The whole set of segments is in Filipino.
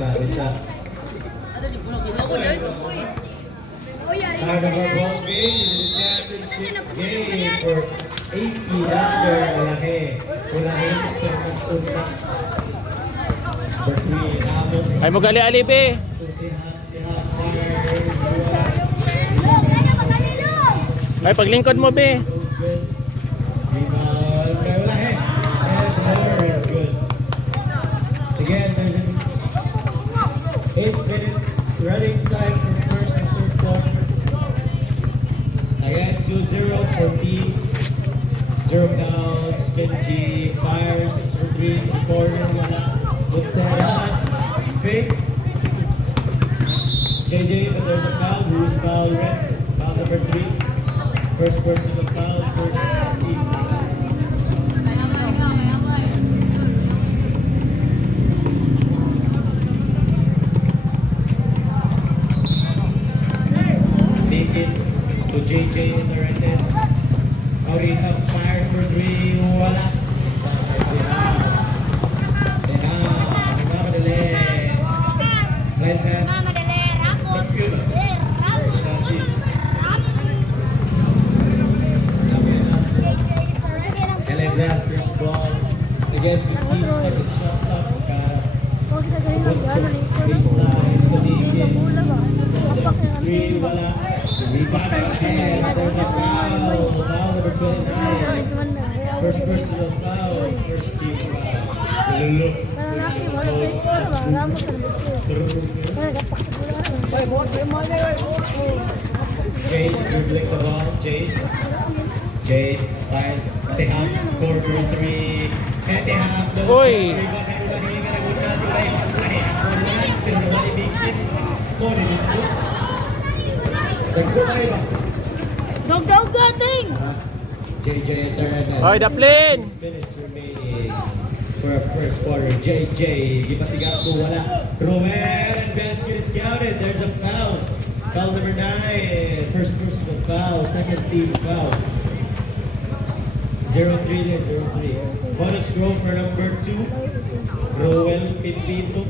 Good shot. Our number 1 game is the championship game for 80 under Ulahe. Ulahe sa Punta. Number 3, Ramos. Ay mo gali alibe. Ay paglingkod mo be. Again, there's an 8 minutes running time for first and third quarter. Again, 2-0 for team. 0 counts. Kenji fires for 3 in the corner. Wala. Butsera. Fake. JJ, but there's a foul. Who's foul? Ref. Foul number 3. First person to foul. First team. To JJ is arrested. Aurita fired for 3. Wala. Madali. Line pass. That's good. LA Blasters ball. Again, 15 seconds shot clock. Baseline. Condition. 3. Wala. Rebound ahead. There's a foul. Foul number 29. First personal foul. First team foul. Jade dribbling the ball. Jade finds Teham. Corner 3. And Teham. Oy. Dog gating! JJ Sarabas. Oy, Daplin! 6 minutes remaining for our first quarter. JJ, gipasigat ko wala. Romer and basket is counted. There's a foul. Foul number 9. First personal foul. Second team foul. 0-3 there, 0-3. Bonus score for number 2. Roel Pipito.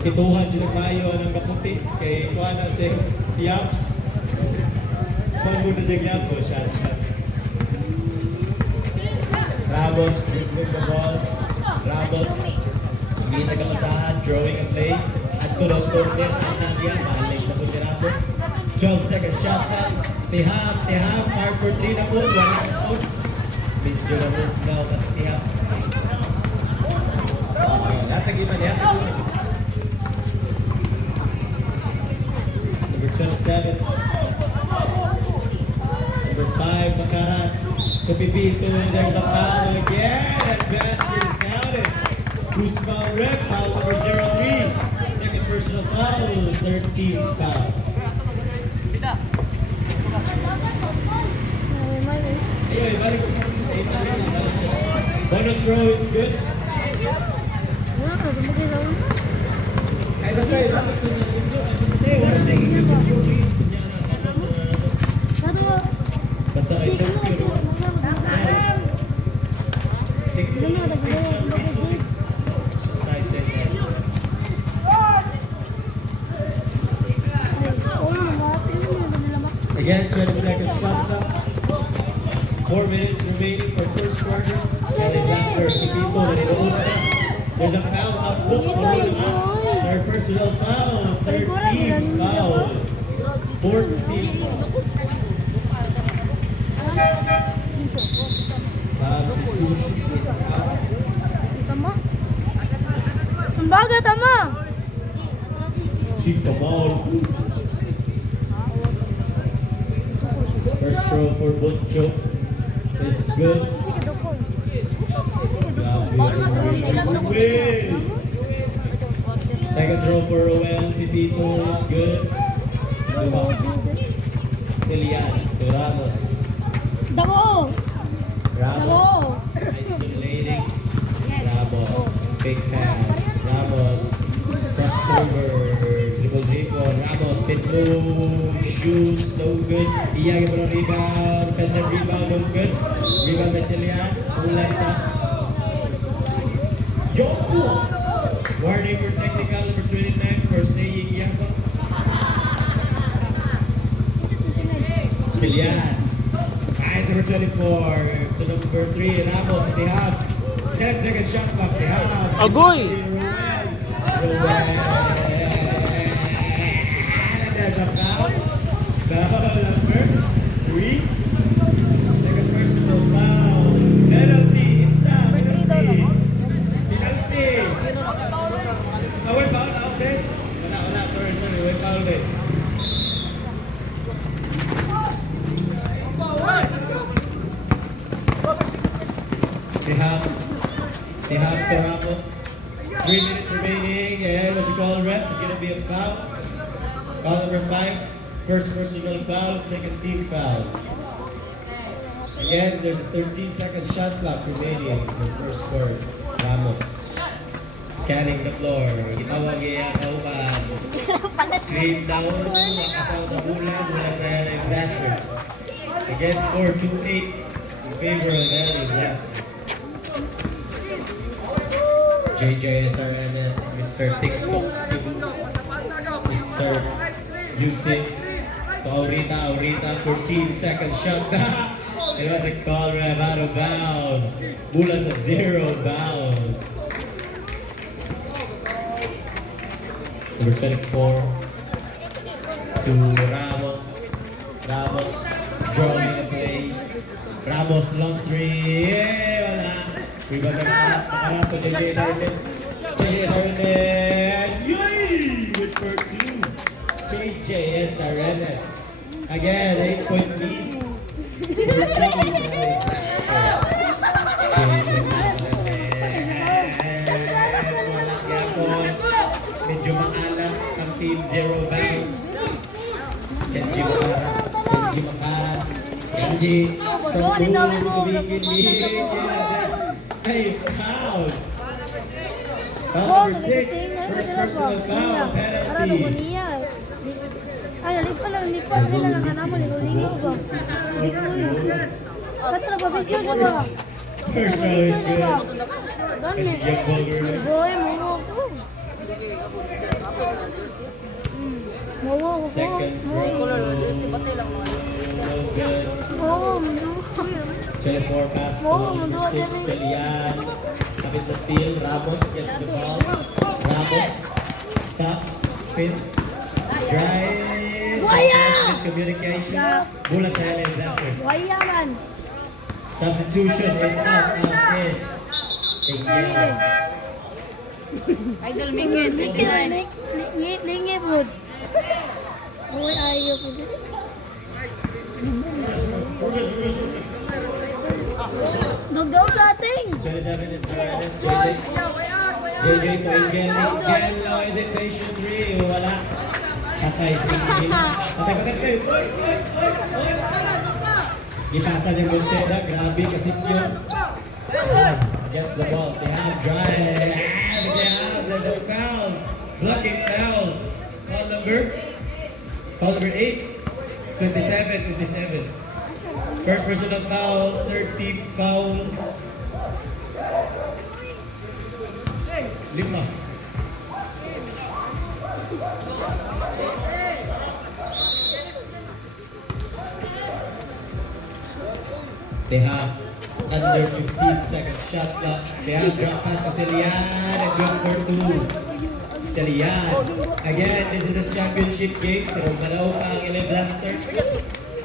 Kituhan dyan tayo ng kaputi kay Juana si Yaps. Pagbuno si Yaps, so shot. Ramos dribbling the ball. Ramos hindi nagkamasahan, drawing a play. At tulos corner, Anasya, balik na po si Ramos. 12 second shot na. Teham, mark for 3 na po. Wala na po. Medyo na po now sa Teham. Natagiman niya. Number 27. Number 5, Makara. Kupipito, there's a foul again. And basket is counted. Who's foul ref? Foul number 03. Second personal foul. Third team foul. Bonus row is good. Ay, basta yun. Basta ito. Again, 20 seconds shot clock. 4 minutes remaining for first quarter. LA Blasters, Kipito, there's a foul up. Third personal foul. Third team foul. Fourth team foul. Substitution. Sumbaga, tama! Keep the ball. First throw for Butcho. This is good. Second throw for Roel. Pipito is good. Celian to Ramos. Dako! Ramos isolating. Ramos. Big pass. Ramos. Crossover. Dribble. Ramos. Pit move. Shoots. No good. Iyagi mo ng rebound. Defensive rebound. No good. Rebound by Celian. Ulas na. Yoko! Warning for technical number Cilian. And number 24 to number 3, Ramos. They have 10-second shot clock. They have Agoy! Ruel. And there's a foul. Foul number 3. Second personal foul. Penalty. It's a penalty. Penalty. Away foul out there. Wala. Sorry. Away foul there. They have Ramos. 3 minutes remaining, and what's the call, ref? It's gonna be a foul. Foul number 5. First personal foul, second team foul. Again, there's a 13-second shot clock remaining for the first quarter. Ramos. Scanning the floor. Gitawag iya kauban. Screen down. Makasaw sa hula mula sa LA Blasters. Again, score 2-8 in favor of LA Blasters. JJSRNS, Mr. TikTok Cebu, Mr. Yusuf, Aurita, 14-second shot. It was a call rev out of bounds. Bulas at 0 bounds. Number 24 to Ramos. Ramos drawing the play. Ramos long 3. Wala. Rebound naman to JJ Hernandez. JJ Hernandez. Yay! Good for 2. JJ Hernandez. Again, 8-point lead. Medyo maalat ang team 0 bounds. Kenji Makarat. Kenji. Hey, foul! Foul number 6. First personal foul. Penalty. Ay, lipa lang ka naman. Ligo ba? Katra ba? Video na ba? First foul is good. Kasi yung Bulgar na. Boy, mo ko. Second throw. No good. 24 pass to number 6. Cilian. Kapit na steal. Ramos gets the ball. Ramos stops. Spins. Drive. Miscommunication. Bola sa LA Blasters. Waya man. Substitution. In out. In. Again. Idol Mingit. Lingi po. Boy, ayaw po. Dog dating. 27 is Suarez. JJ Poingen. Again, no hesitation. 3. Wala. Patay sa Ingin. Patay. Oy. Gipasa ni Bolseda. Grabe kasi yun. Gets the ball. They have drive. There's a foul. Blocking foul. Foul number 8. 27. First personal foul, third team foul. 5. They have under 15-second shot clock. They have drop pass to Cilian and good for 2. Cilian. Again, this is a championship game. Pero manaw pa ang LA Blasters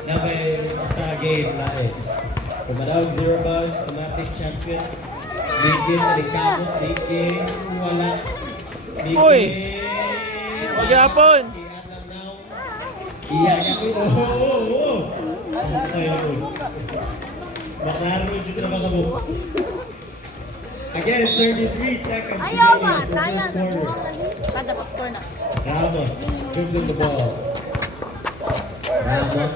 na may sa game natin. Kung manaw 0 bounds, automatic champion. Bigin, Ricardo, Bigin, wala. Uy! Bigin. Magyapon! Iyan ako. Oo. Ay, ako. Maklaro dito na mga buko. Again, 33 seconds. Ayaw ba? remaining for Sayang. first quarter. Kada popcorn na. Ramos, dribbling the ball. Ramos.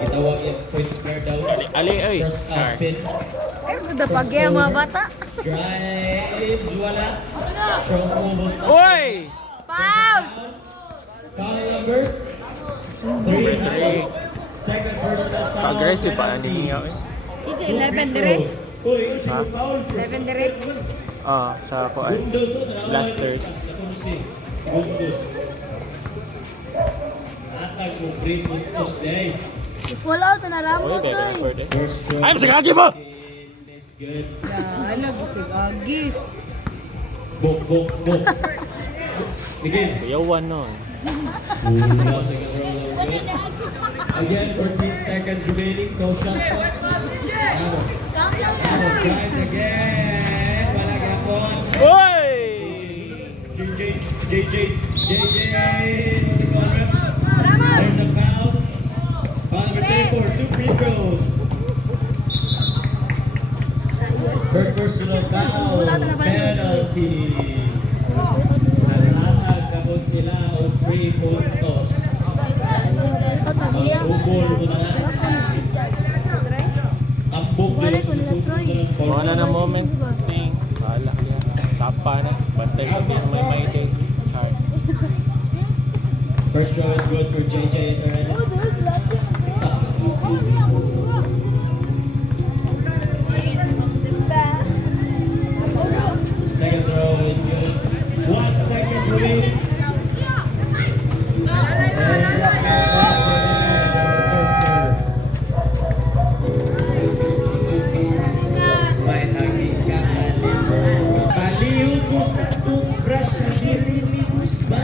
Itawag yung point player daw. Ali, oy. Cross Sorry. spin. Ay, ganda pagya mga bata. Drives, wala. Strong move. Uy! Foul! Foul number 3. Second personal foul. Aggressive pa penalty. ang hihinga. Kasi 11 direct. Uy, yung Ha? foul. 11 direct. Sa kuan. Segundos, oh, Blasters. Segundos. At Ihatag mo 3 puntos day. Wala sa naramos Okay, oy. pwede. First try. Ay, masagagi mo! That's good. Ala, busog agi. Bok, bok, bok. Begin. Kuyawan nun. Now second roll of good. Again, 14 seconds remaining. No shot clock. Ramos. Ramos drives again. Wala gapon. Uy! JJ. There's a foul. Foul number 24, 2 free throws. First personal foul, penalty. Naghatag na po sila o 3 puntos. Mag-ubol mo na. Ambog na yung susunod na ng ball. Wala na moment. Ting. Bahala yan. Sapa na. Bantay ko din may day. Chart. First throw is good for JJ. Is already. Second throw is good. 1 second remaining. May naging baliw ko sa toothbrush na nililimos ba?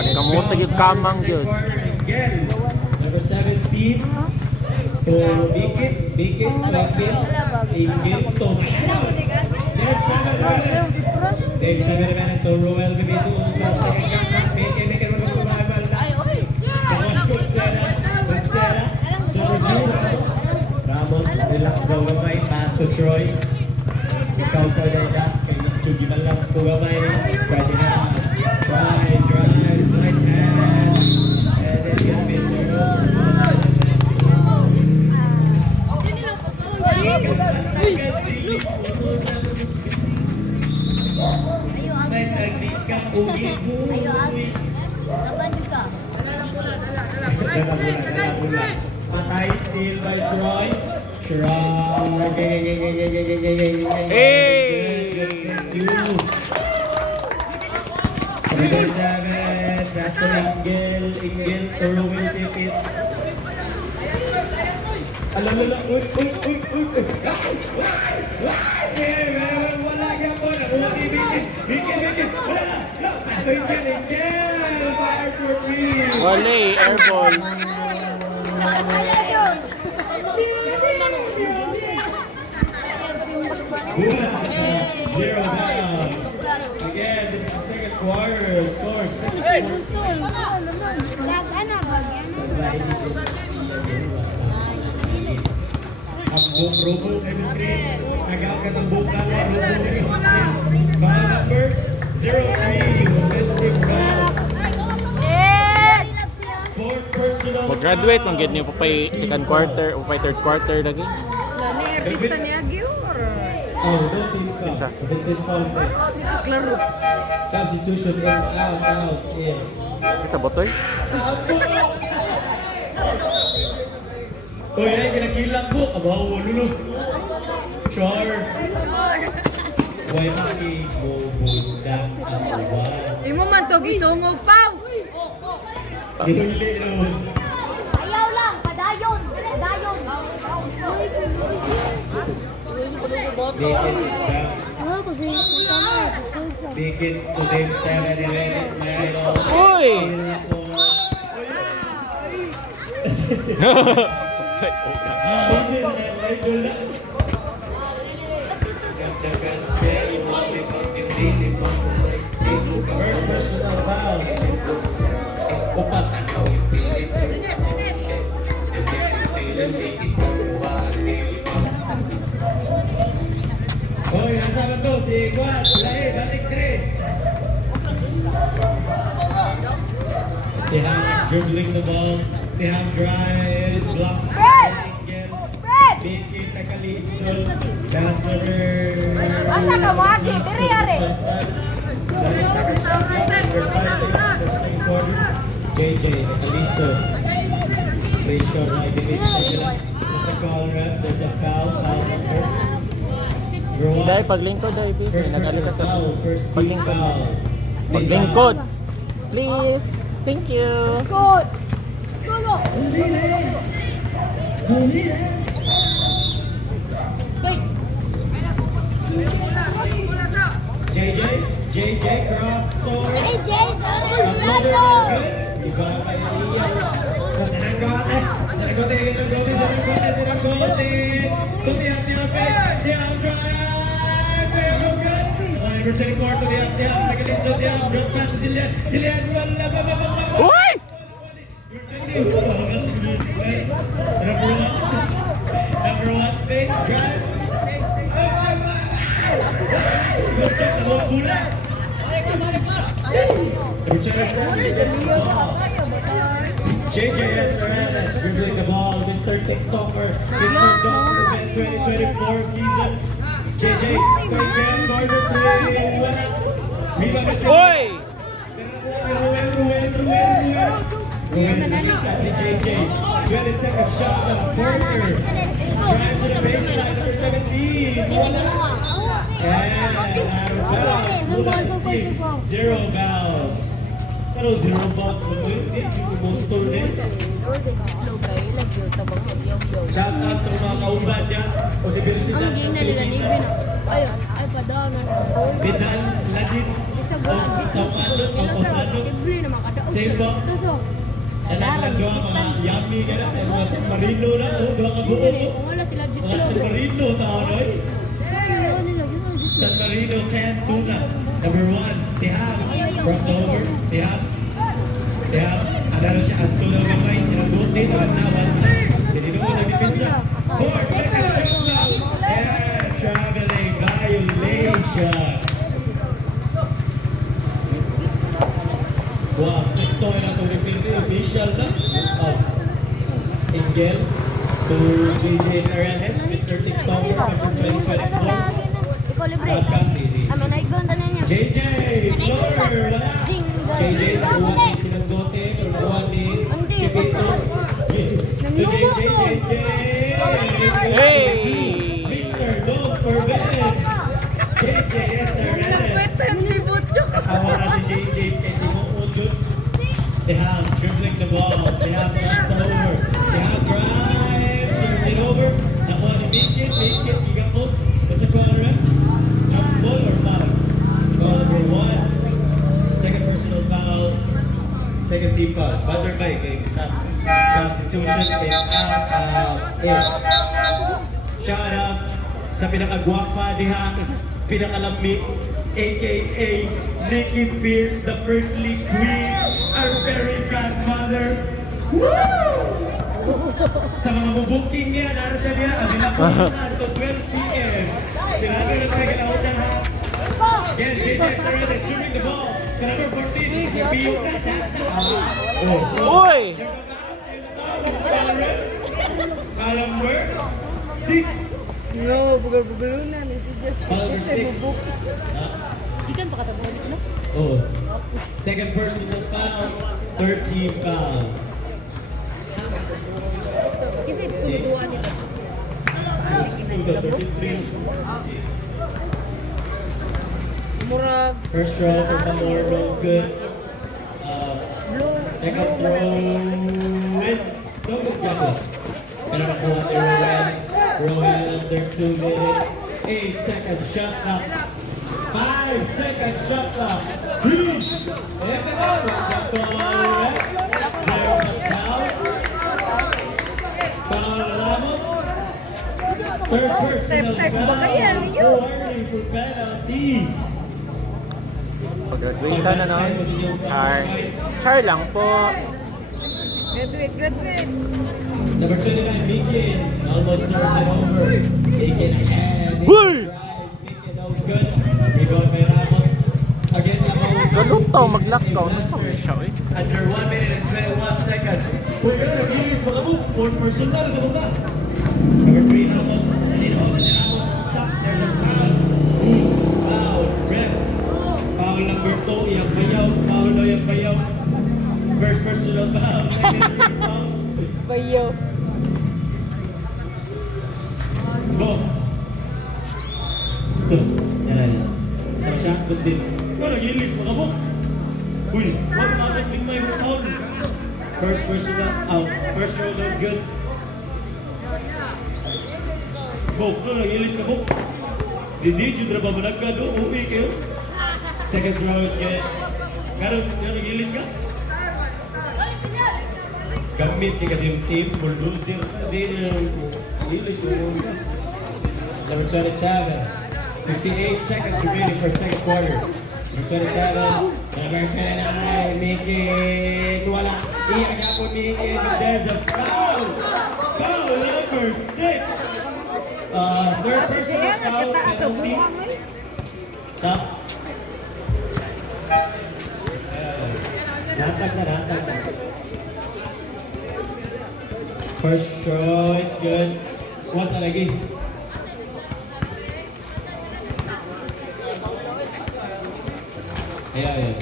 Pagkamuta yung kamang yun. Again, number 17 for Bikit, Ingil, Tomayan. There's There's 7 minutes to Roel Bibito. Second shot, Bikit, survival na. Ramos, relax daw gamay, pass to Troy. Ikaw sa dada, kay Chugi Malas ko gamay. Pwede na. Drive, right pass. And then you miss your may nagdi ka ugi-ugi. Patay steal by Troy. Troy. Hey! Number 7, pass to Ingil to Ruel Tickets. Alalala, uy. Wala ka po na. Bikit. Wala na. Pass to Ingil. Fire for 3. Wale, airball. Zero down. Again, this is the second quarter. Score 6-4. Ang robo and screen. Nag-out ng buka. Robo and screen. Foul number 03. Offensive foul. Fourth personal Mag-graduate, foul. mag-get niyo pa pa second quarter o pa third quarter lagi. Lani, artista ni Agi or? Oh, no team foul. Isa. Offensive foul. Klaro. Substitution in, out, in. Sa botoy? Uy, ay, kinakilang mo. Abaw, lulu. Char. Huwag maki mo bundang awan. Imo man to gisungog paw. Sinuli ron. Ayaw lang, padayon. Bigit to Dave Steven and Ladies Marino. Uy! First personal foul. Hoy, nasa ba to? Si Juan, Lae, balik 3. Tiham dribbling the ball. Tiham drives, blocked. Again. Bigit na kalisod. Dasser. Asa ka mo Agi? Diri ari. JJ, Nakalisod. Play short, right, There's a call, ref. There's a foul. Dahil paglingkod daw, ibig. First Nag-alika personal foul, sa first team paglingkod. foul. Paglingkod. Please. Thank you. Good. Tulo. JJ crossover. AJ, sorry. Crossover, good. Iba pa yung iya. Sa Sinanggote. Number 24 to the Abdiam. Nagaliso the Abdiam. Pass to Jillian. Jillian, wala ba. Uy! Number one thing, drive. JJS Hernandez dribbling the ball, Mr. TikToker, Mr. Document 2024 season. JJ, again, corner play, wala. Viva Messi. Uy! Ruel, si JJ. 22nd shot of the corner. Drive to the baseline, number 17. Wala. And out of bounds. Mula sa team. 0 bounds. Pero 0 bounds mo hindi. Butol din. Shout out sa mga kauban niya. Universidad Ang game na nila ni Bin. Ayun, ay padaan na. Bidal, Ladin. Isa goal, Sa Palos, ang Pasalos. Libre na makadaog. Same ba? Suso. Anak doa mga yummy ka na. Mga San Marino na. Doa ka buo mo. Kung wala sila dito. Mga San Marino, tao na eh. Ano nila, yun ang dito. San Marino can tuna. Number 1, they have crossover. They have. Ada na siya ang tulang gamay. Sinabuti. Nawan. Sininoon na dipinsa. Four, second shot. Yeah, traveling violation. Wow, ito na itong repeated official na. Ingel to DJ Hernandez, Mr. TikToker number 2024. Ikaw libre. Sabang City. Aman, ay ganda na niya. JJ, Floor, wala. JJ, nakuha ni Sinanggote, nakuha ni Pipito. To JJ. Hey! Mr. Dog Forbidden. JJS Hernandez. Napetan si Butcho. Awa na si JJ, hindi mo udod. They have dribbling the ball. They have crossover. They have drive. Turn it over. Nakuha ni Mikit. Gigapos. What's the call, ref? Jump ball or foul? Call number 1. Second personal foul. Second team foul. Buzzer by kay substitution and out in. Shout out sa pinakagwapa diha, pinakalami, aka Nikki Pierce, the first league queen, our very godmother. Woo! Sa mga bubooking niya, naroon siya niya, available na to 12 p.m. Sila na nagkagalaot na ha. Again, JJ Hernandez shooting the ball. To number 14, nagpiyok na siya. Uy! Alam mo, 6. No, bugal-bugal na. Foul number 6. Ikan pa katabuhan dito, no? Oh. Second personal foul, third team foul. Kasi sumuduan nito. 33. Murag, First throw for Paloro, good. blue, Second blue throw malaki. is good. Pero nakuha ni Roel. Roel under 2 minutes. 8 second shot clock. 5 second shot clock. 3. Ayan na ba? What's that call? There was a foul. Foul Ramos. Third personal Step-step, foul. bagayan yun. Warning for penalty. Pag-graduate na nun. Char lang po. Graduate. Number 29, Mikin. Almost turned it over. Mikin again. Uy! Mikin no good. Rebound by Ramos. Again, Ramos. Galutaw, mag-lockdown. Nasaan siya eh? Under 1 minute and 21 seconds. We're gonna release mga move. Fourth personal. Ano ba? Number 3, Ramos. Ramos. Stop. There's a foul. Foul. Ref. Foul number 2. Iyang bayaw. Foul na iyang bayaw. First personal foul. Second team foul. Bayo. Go! Sus! Yan. Sa siya, good din. Ikaw nag-ilis mo ka mo. Uy, what happened with my phone? First personal out. First roll no good. Bok, no, nag-ilis ka, Bok. Hindi, yung draba mo nagkado. Uwi kayo. Second throw is good. Karon, nag-ilis ka? Gamit niya kasi yung team, bulldozer. Hindi niya nag-ilis mo. Number 27. 58 seconds remaining for second quarter. Number 27. Number 29. Mikin. Wala. Iyaga po Mikin. But there's a foul. Foul number 6. Third personal foul penalty. Stop. Natag na, natag na. First choice, good. What's that lagi? Yeah.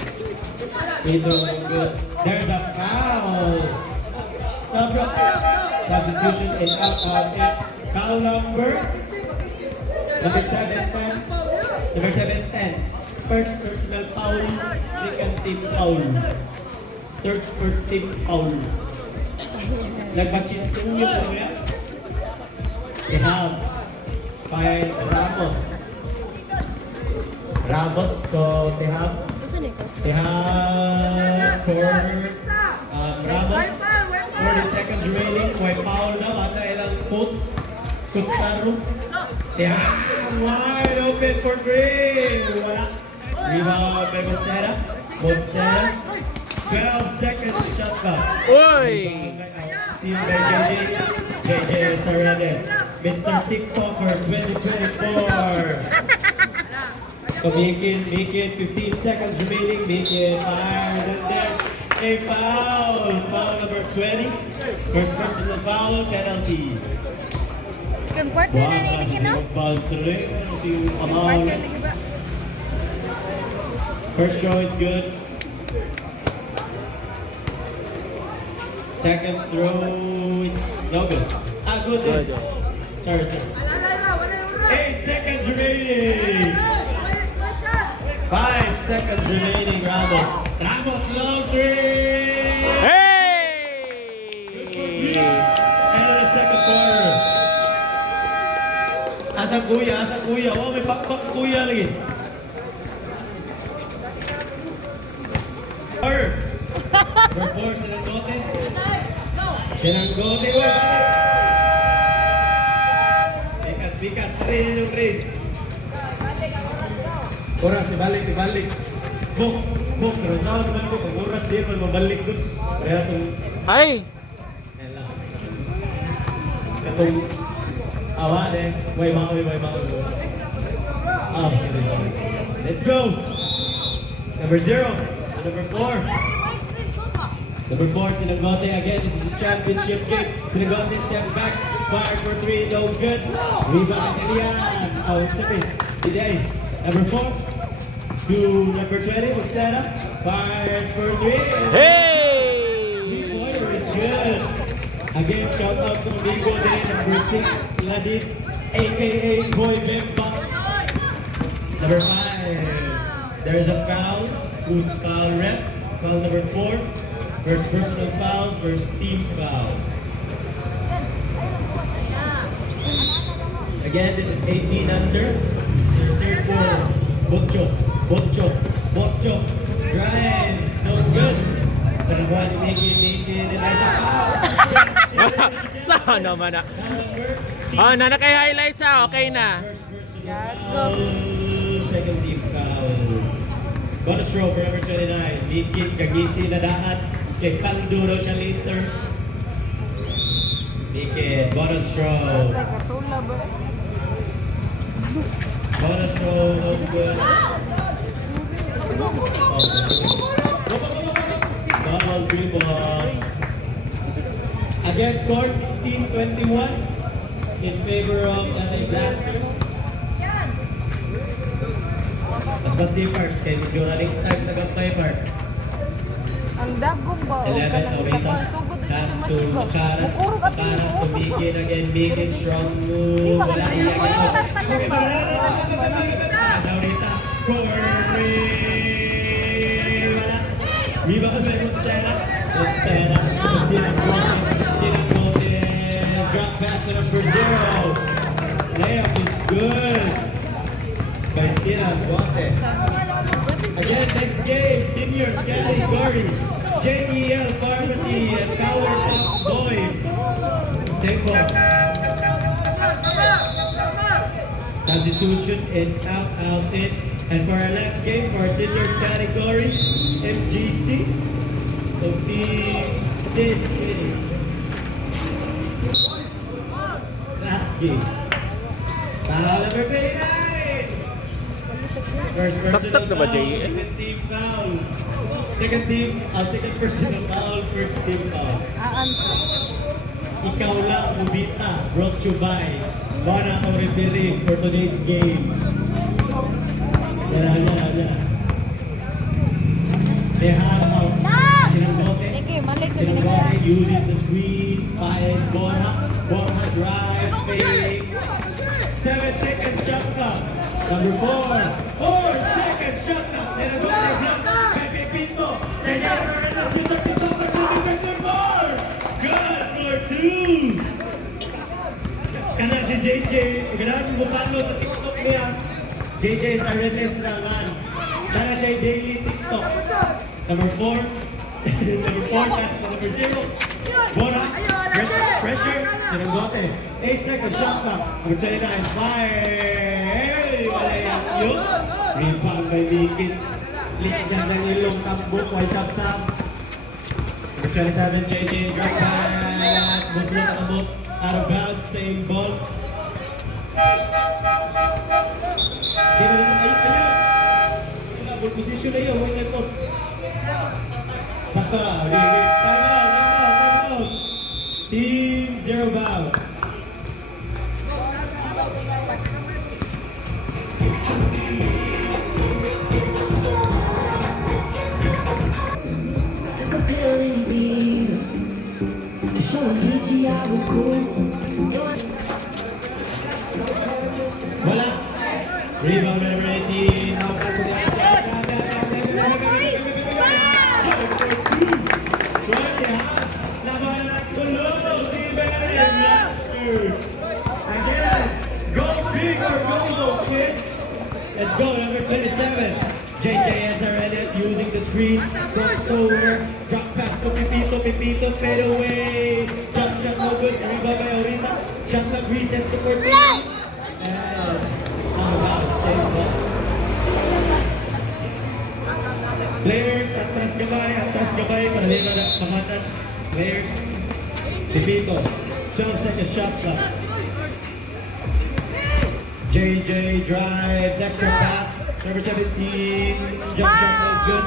Ito, good. There's a foul. Substitution is out of it. Foul number 7-10. Number 7-10. First personal foul. Second team foul. Third per team foul. Nagpa-chins ko yun po yan. They have five Ramos, so they have for Ramos 40 seconds remaining. May foul na, bata ilang Coach Taro. They have wide open for green. Wala. Rebound by Montserrat. 12 seconds shot clock. Uy! Steal by JJ Saredes. Mr. TikToker 2024. So Mikin, 15 seconds remaining. Mikin fired and there's a foul. Foul number 20. First personal foul, penalty. Second quarter na ni Mikin, no? Foul sila. Si Amaw. Quarter lagi ba? First throw is good. Second throw is no good. Good. Sorry, sir. 8 seconds remaining. 5 seconds remaining, Ramos. Ramos long three. Hey! And the second quarter. Asang kuya. Oh, may pakpak kuya lagi. Number 4, Sinanggote. Bikas. Rin. Oras, ibalik. Bok. Pero saan naman ko, pag oras din, mabalik dun. Kaya itong, Ay! katong, awa din. Way makoy. Sige. Let's go. Number 0. Number 4. Number 4, Sinanggote again. This is a championship game. Sinanggote step back. Fires for 3, no good. Rebound is Elian. Today. Number 4 to number 20, Montserrat. Fires for 3. Hey! 3-pointer is good. Again, shout out to Amigo Day. Number 6, Ladid, aka Boy Bemba. Number 5, there's a foul. Who's foul rep? Foul number 4. First personal foul, first team foul. Again, this is 18 under. This is their third quarter. Botcho. Drives. No good. But one making, and there's a foul. Saan naman na? Foul number Na naka-highlights okay na. First personal foul, second team foul. Bonus throw for number 29. Mikin, kagisi na dahat. Kay Panduro siya later. Mikin, bonus throw. Bonus throw, no good. Double dribble. Again, score 16-21 in favor of LA Blasters. Mas masipar, kay medyo naling time tagampay par. Ang dagong ba? 11 Awita. Last to Karat. Karat to Bigin again. Bigin strong move. Wala iya Awita. Corner. Wala. Rebound by Montserrat. Montserrat. Sinagote. Drop pass to number 0. Layup is good. By Sinagote. Again, next game, seniors category. JEL Pharmacy and Powerpuff Boys. Same ball. Substitution in, out, in. And for our next game, for our seniors category, MGC of the City. Last game. Foul number 29. First personal Tap-tap na ba, foul, JEL? second team foul. Second personal foul, first team foul. Ikaw lang, Mubita, brought to you by Bona ang referee for today's game. Yan. They have Sinanggote. Sinanggote uses the screen, finds Bona. Bona drive, fakes. 7-second shot clock. Number 4. 4-second shot clock. Sinanggote block. Pepe Pinto. Good for 2. Kana si JJ, ganahan mo follow sa TikTok niya. JJ is a release naman. Kana siya yung daily TikToks. Number 4. Number 4, pass to number 0. Bora, pressure, Sinanggote. 8-second shot clock. Number 29, fire. Hey, wala yan yun. Rebound by Mikit. List niya ng ilong tambok, may sab-sab. Number 27, JJ, drop pass. Buslo na kabot. Out of bounds, same ball. Good position na yun, wing and out. Saka, time out. Team 0 bound. Took a pill in Ibiza to show Avicii I was cool. Wala. Rebound number 18. Now back to the outside. Labanan at tulog. Liberty Blasters. Again, go big or go home, kids. Let's go, number 27. JJ SRNS using the screen. Crossover. Drop pass to Pipito, fade away. Jump shot no good. Rebound by Orita. Shot clock reset to 14. And save ball. Players, atras gabay, panalina na pamatas. Players, Pipito, 12-second shot clock. JJ drives, extra pass, number 17, jump shot no good.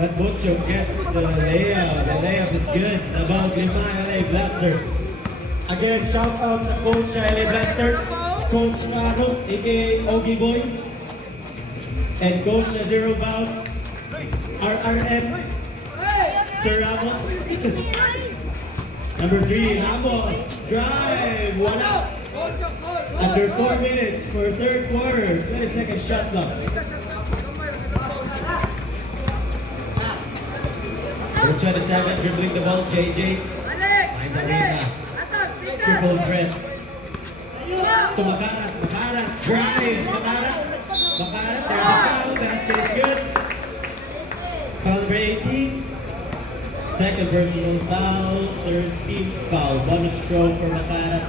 But Butcho gets the layup. The layup is good. About Lima LA Blasters. Again, shout out sa coach sa LA Blasters. Coach Ano, aka Ogie Boy. And Coach sa Zero Bounce, RRM, Sir Ramos. Number 3, Ramos, drive, 1 out. Under 4 minutes for third quarter, 20-second shot clock. Number 27, dribbling the ball, JJ. Finds Arena. Triple threat. To Makarat, drive, Makarat, there's a foul, basket is good. Foul number 18. Second personal foul, third team foul. Bonus throw for Makarat.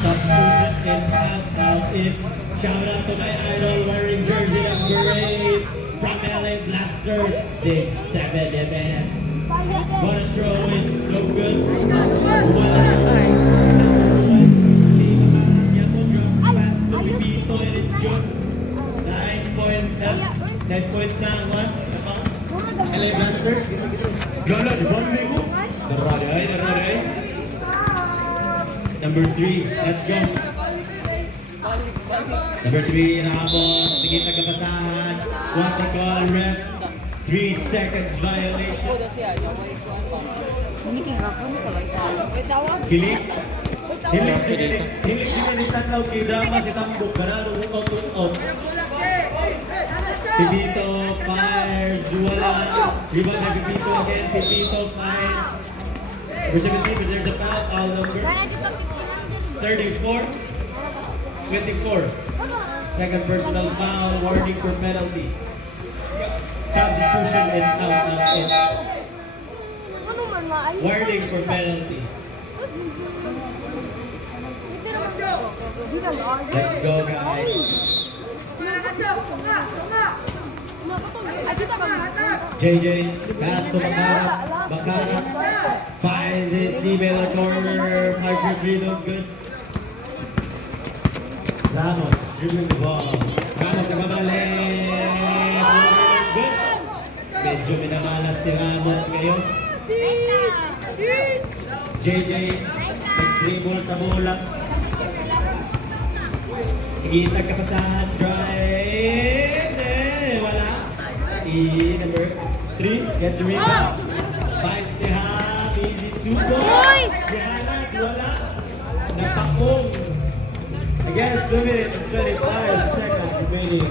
Substitution in, out, in. Shout out to my idol wearing jersey number 8 from LA Blasters, Dick Steven Jimenez. Bonus throw is no good. And it's good. 9 points na one. LA Blasters. Gala, di ba? Daraday. Number 3, let's go. Number 3, Ramos. Tingin nagkapasahan. Once a call, ref. 3 seconds violation. Hilik. Hilik sinalitan daw kay Drama si Tambok. Kararo, out. Pipito fires. Wala. Rebound by Pipito again. Pipito finds. Number 17, but there's a foul. Foul number 34. 24. Second personal foul. Warning for penalty. Substitution and out. Ano man, maayos Warning tayo for sila. penalty. Di ka lang. Let's go, guys. Ay, di ba kami? JJ pass to Bacarat. Bacarat finds his teammate in the corner. 5-3, no good. Ramos dribbling the ball. Ramos nagbabalik. Good. Medyo minamalas si Ramos ngayon. JJ nag-dribble sa bola. Higitag kapasahan. Drive. Wala. Number 3 gets the rebound. Finds the half. Easy 2 goal. Behind. Wala. Napakong. Again, 2 minutes and 25 seconds remaining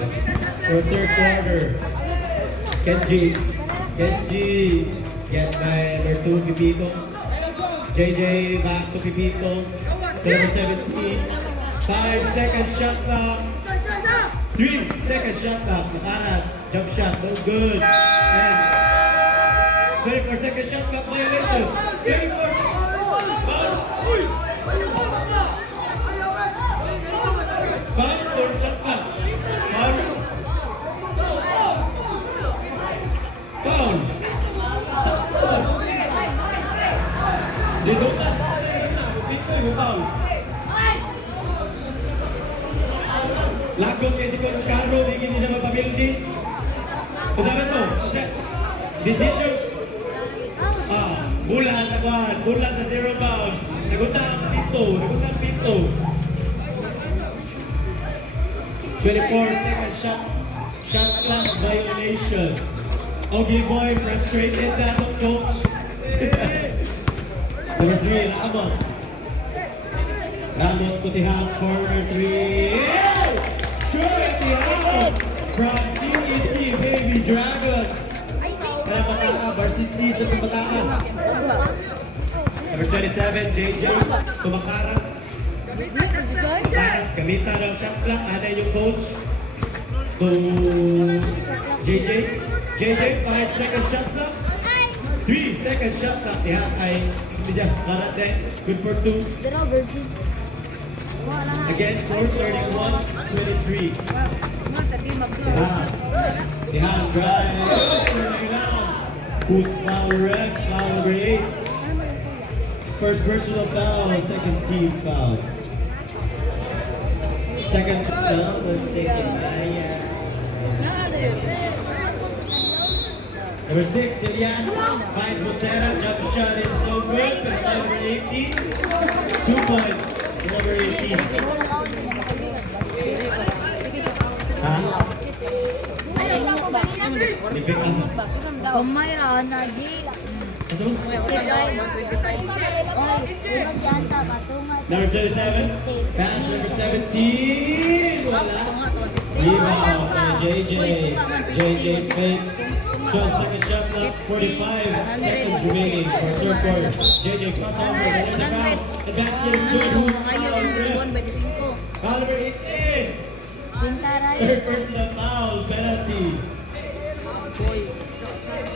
for third quarter. Kenji get by number 2, Pipito. JJ back to Pipito. To number 17. 5-second shot clock. 3-second shot clock. Makarat. Jump shot. No good. And 24-second shot clock violation. 24 seconds. Foul. Foul or shot clock? Foul. Foul. Foul. Dito ka. Pito yung foul. Lagot kasi Coach Carlo, hindi siya mapamildi. Kung sabi mo, decision. Bola sa kwan, bola sa 0 bound. Nagutang pito. 24-second shot clock violation. Okay boy, frustrated na itong coach. Number 3, Ramos. Ramos Kutihang, corner 3. Kutihang from CEC Baby Dragons. Kaya Bataan, Varsity sa Bataan. Number 27, JJ Tumakarat. Gamitan ng shot clock. Ano yung coach? To JJ. JJ, 5-second shot clock. 3-second shot clock. Diha ay Karate. Good for 2. Again, 4:31-23. Diha, drive. Who's foul ref? Foul number 8. First personal foul, second team foul. Second foul was taken by number 6, Ilian. 5 Botera, jump shot is no good. Number 18, 2 points. Number 18. Kumayra na di. Number 27, pass number 17. Wala. Rebound by JJ. JJ fakes. 12-second shot clock. 45 seconds remaining for third quarter. JJ crossover. There's a foul. The basket is good. Who's foul? Foul number 18. Third personal foul. Penalty.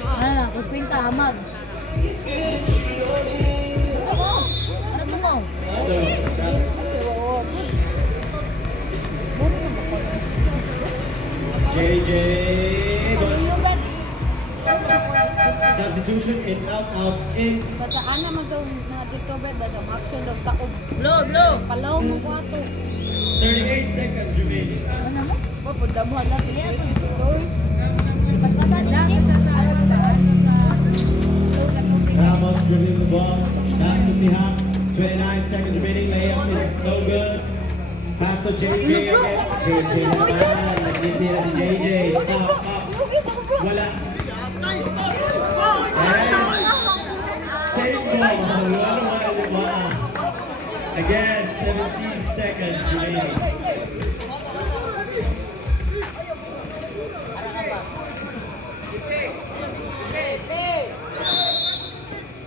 Ano, kukwinta, hamag. Ano mo? JJ goes. Substitution in, out, in. Bataan naman daw na dito ba daw action daw taob. Vlog. Palaw mo ko ato. 38 seconds remaining. Ano mo? Pupud mo na niya to story. Basta dito. Ramos dribbling the ball. Pass to Tihang. 29 seconds remaining. Layup is no good. Pass to JJ again. JJ naman. Nag-easy na si JJ. Stop up. Wala. Save ball. Wow. Again, 17 seconds remaining.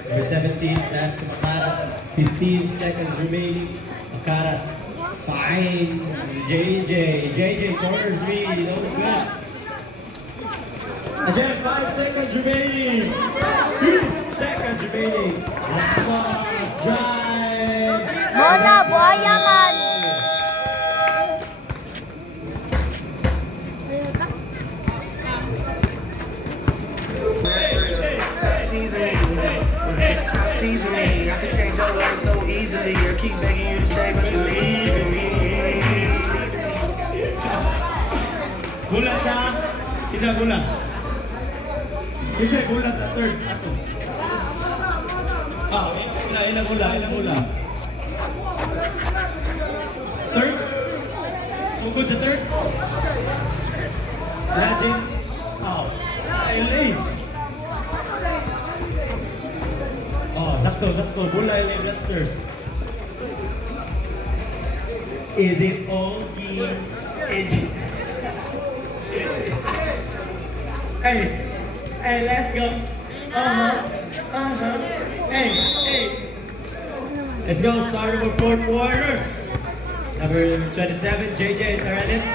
Number 17, pass to Makarat. 15 seconds remaining. Makarat finds JJ. JJ corners me. No good. Again, 5 seconds remaining. 3 seconds remaining. Ramos drive. Mona, buhaya man. Stop teasing me. I can change your life so easily. I keep begging you to stay, but you're leaving me. Gula sa isa gula. Isa gula sa third ato. Ilang gula. Third. Sugod sa third. Legend. LA. Sakto. Gula LA Blasters. Is it all game? Is it? Hey, let's go. Hey. Let's go, start of the fourth quarter. Number 27, JJ Sarenes.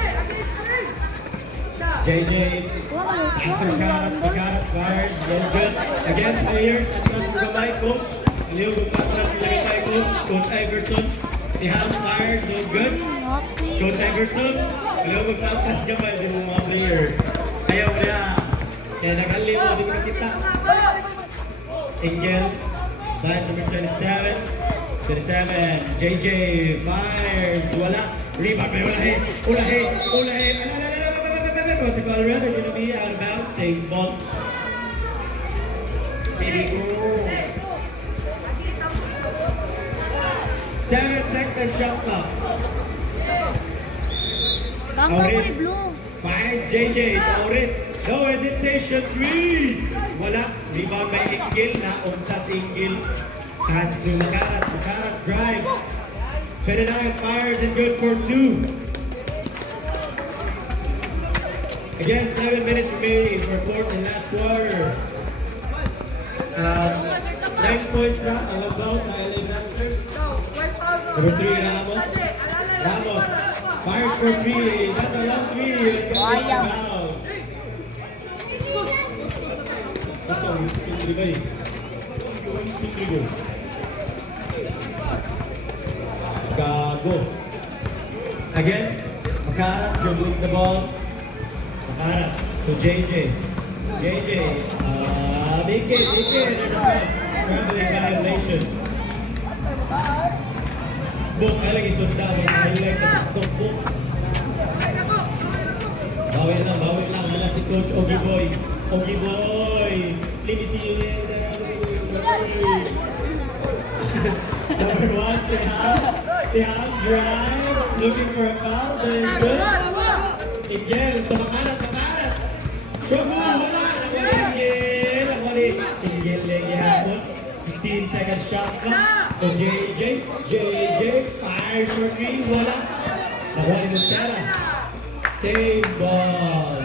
JJ, after Makarat fires, no good. Again, players, at trust the mic, coach. Aliw, trust the mic, Coach Iverson. The house fires, no good. Coach Iverson, aliw, trust the mic, yung mga players. Ayaw na. Kaya nakaliw, di ko nakita. Engel, flash number 27. 27, JJ fires, wala. Rebound, may ulahi. What's it called? Rather going to be out of bounds, save ball. Baby goal. 7 seconds shot clock. Gamba ko blue. Finds JJ, Taurit. No hesitation, 3. Wala. Rebound by Engel, naunsa si Engel. Pass to Makarat drives. 29 fires and good for 2. Again, 7 minutes remaining for fourth and last quarter. 9 points na ang labaw sa LA Masters. Number 3, Ramos. Ramos fires for 3. That's a long 3. Sayang. That's all. Gago. Again, Makarat dribbling the ball. Makarat to JJ. JJ, Mike, there's a traveling violation. Book, ay lagi sunda, highlight sa TikTok, book. Bawin lang, wala si Coach Ogie Boy. Ogie Boy, let me see you there. Number 1, Teham drives, looking for a foul, that is good. Miguel, sa Makarat. Shogo, wala. Miguel, lagi hapon. 15 second shot clock. To JJ, fires for 3, wala. Nakuha ni Lucera. Save ball.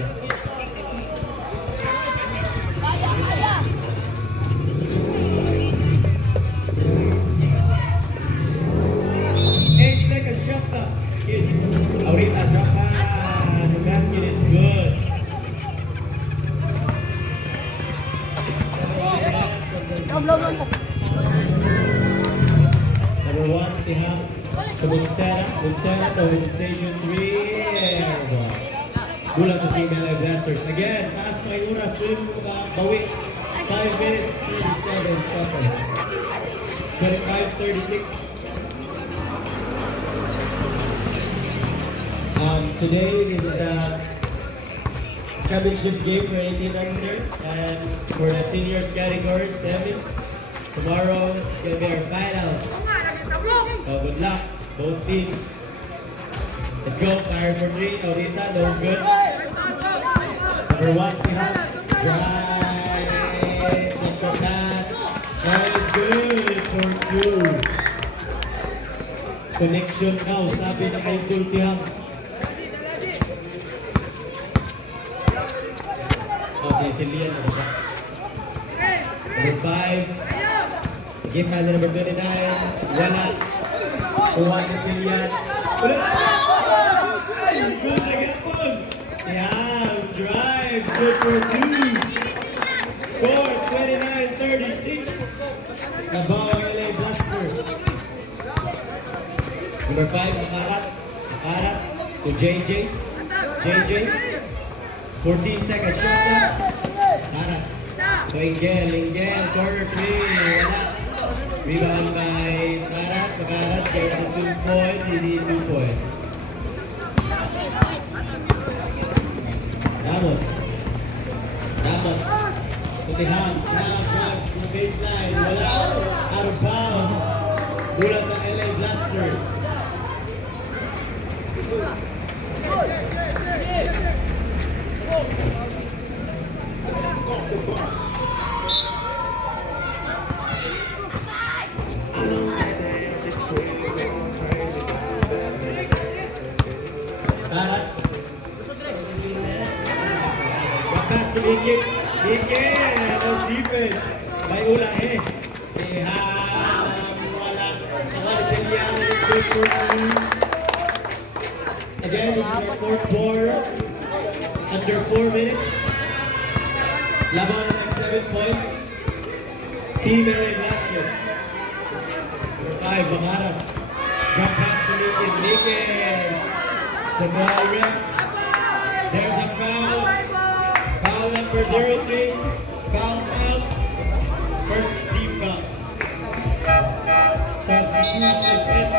Shot clock. Kids, ahorita drop pass. The basket is good. Number 1, Teham to Bugsera, no hesitation, 3, air ball. Gula sa Team LA Blasters. Again, pass pa yung oras, bawi. 5 minutes, 37 seconds. 25-36. Today this is a championship game for 18 under and for the seniors category semis. Tomorrow it's gonna be our finals. So good luck, both teams. Let's go, fire for 3, ahorita, no good. Number 1, drive, short pass, that is good for 2. Connection now, sabi na kay Tultiham. Silian na ba? Number 5. Give hand to number 29. Wala. Kuha ni Silian. Ulit. Ay, good na gapon. Yeah, drive. Good for 2. Score 29-36. Nabaw ang LA Blasters. Number 5, Makarat. Makarat to JJ. JJ. 14 seconds. Shot na. Makarat. To Ingel. Ingel. Corner 3. Wala. Rebound by Makarat. Makarat gets the 2 points. He needs 2 points. Ramos. Ramos. Putiham. Now drives from the baseline. Wala. Out of bounds. Mula sa LA Blasters. Tarat. Pass to Miki. Miki. Those defense. By Ulahe. Wala. Nakala siya niya. Good for 2. Again, this is our fourth quarter. Under 4 minutes. Laban ng 7 points. Team LA Blasters. Number 5, Makarat. Drop pass to Miki. Miki. Sa ball rip. There's a foul. Foul number 03. Foul out. First team foul. Substitution and foul.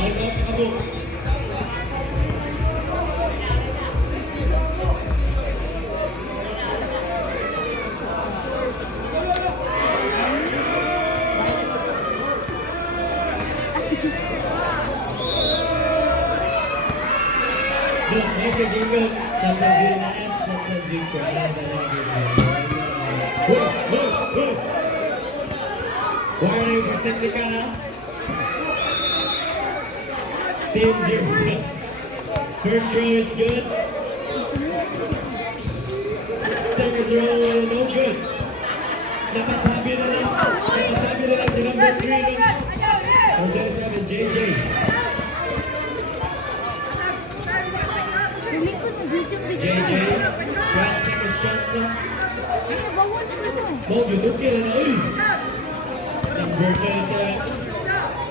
All up, kabuk. Look, nice and gingo. Sometimes you laugh, sometimes you cry. Look. Warning for technical, ha? Team 0 points. First throw is good. Second throw, no good. Napasabi na lang si number 3 ng 07, JJ. Nilikod mo dito yung video. JJ, 12 seconds shot na. Ay, bawal mo ito. Mo, yun okay na uy. Number 27,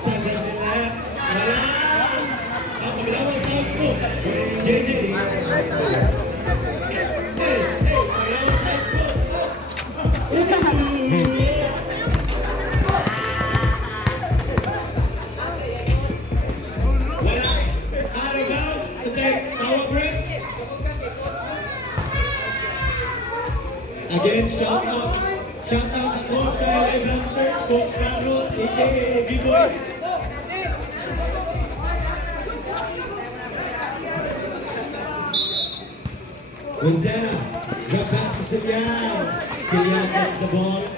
second to left. Wala. Ang kabilawang side ko. JJ. Hey, kabilawang side ko. Wala. Out of bounds. Attack. Power break. Again, shout out. Shout out sa coach sa LA Blasters, Coach Carlo, aka B-Boy. Gonzena, drop pass to Silian. Silian gets the ball,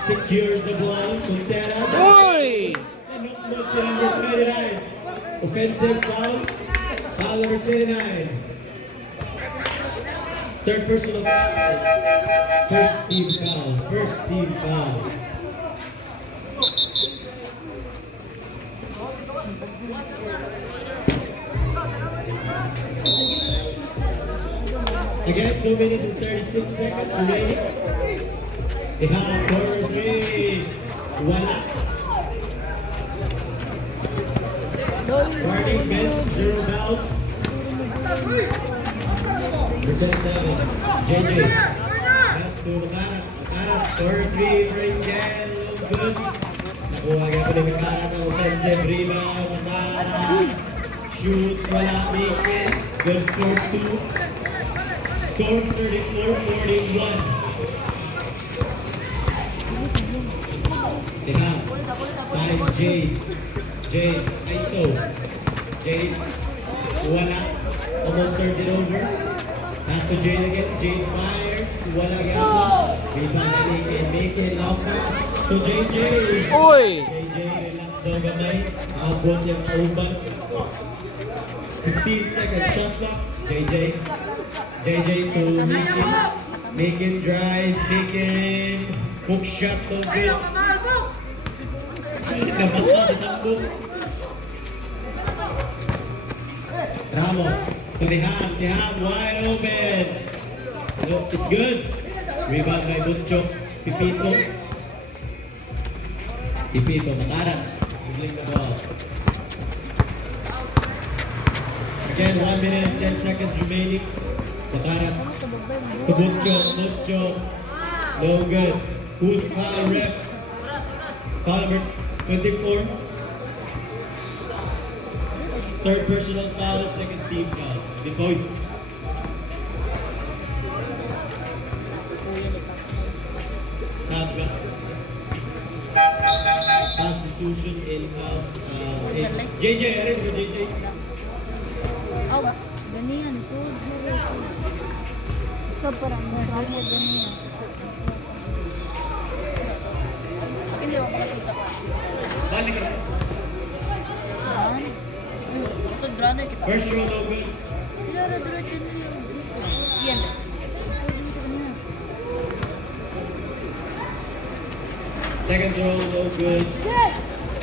secures the ball. Gonzena, Uy! knocked to number 29. Offensive foul, foul number 29. Third personal foul. First team foul. First team foul. Again, 2 minutes and 36 seconds remaining. They have corner 3. Wala. Warning bench, 0 bounce. Percent 7. JJ. Pass to Makarat. Makarat, corner 3 for Ingel. Good. Nakuha agad po ni Makarat ang offensive rebound. Makarat. Shoots, wala. Make it. Good for 2. Score 34-41. Teka. Time Jade. Jade. ISO. Jade. Wala. Almost turns it over. Pass to Jade again. Jade fires. Wala gano'n. Rebound na make it. Long pass to JJ. Uy! JJ, relax daw gamay. Abot siyang kauban. 15 seconds shot clock. JJ to Meekin. Meekin drives. Meekin. Hook shot to bit. Nabasa sa tambok. Ramos to Tiham wide open. No, it's good. Rebound by Buncho. Pipito. Makaran. Dribbling the ball. Again, 1 minute and 10 seconds remaining. Makaran. To Buncho. No good. Who's foul ref? Foul number 24. Third personal foul, second team foul. The point. Substitution in JJ, arrange mo JJ. Oh, ganiyan. So, parang ganiyan. Hindi mo pala kita pa. Balik ka. So, drama kita. First row, no good. Yan. Second row, no good.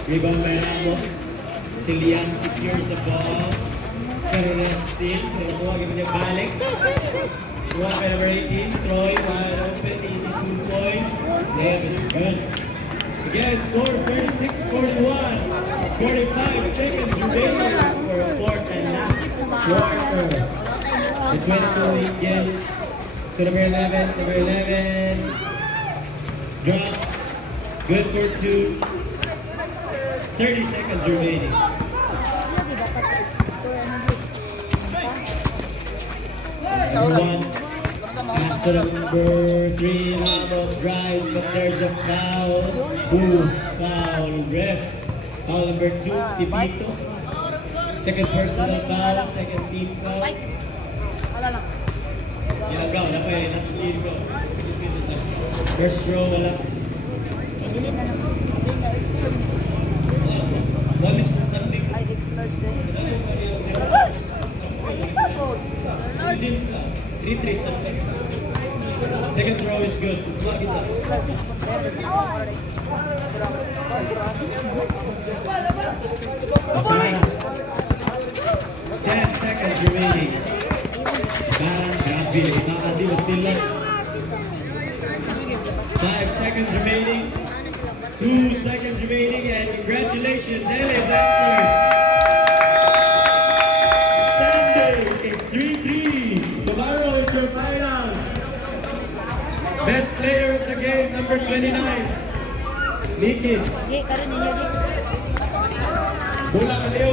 Rebound by Ramos. Silian secures the ball. Pero na steal. Nakuha kita niya balik. Kuha by number 18. Troy wide open. Easy 2 points. Lev is good. Again, score 36-41. 45 seconds remaining for a fourth and last quarter. The 22 again to number 11. Number 11. Drop. Good for 2. 30 seconds remaining. Number 1. Pass to number 3. Ramos drives, but there's a foul. Who's foul? Ref. Foul number 2. Tipito. Second personal foul. Second team foul. Ginagaw na pa eh. Last lead ko. First row, wala. One is for standing. Three standing. Second row is good. Baran. 10 seconds remaining. Baran, grabe. Nakakadi, still lang. 5 seconds remaining. 2 seconds remaining, and congratulations, LA Blasters! Standing in 3-3. Tomorrow is your finals. Best player of the game, number 29. Nikki. Okay, karon ninyo dito. Bola Leo.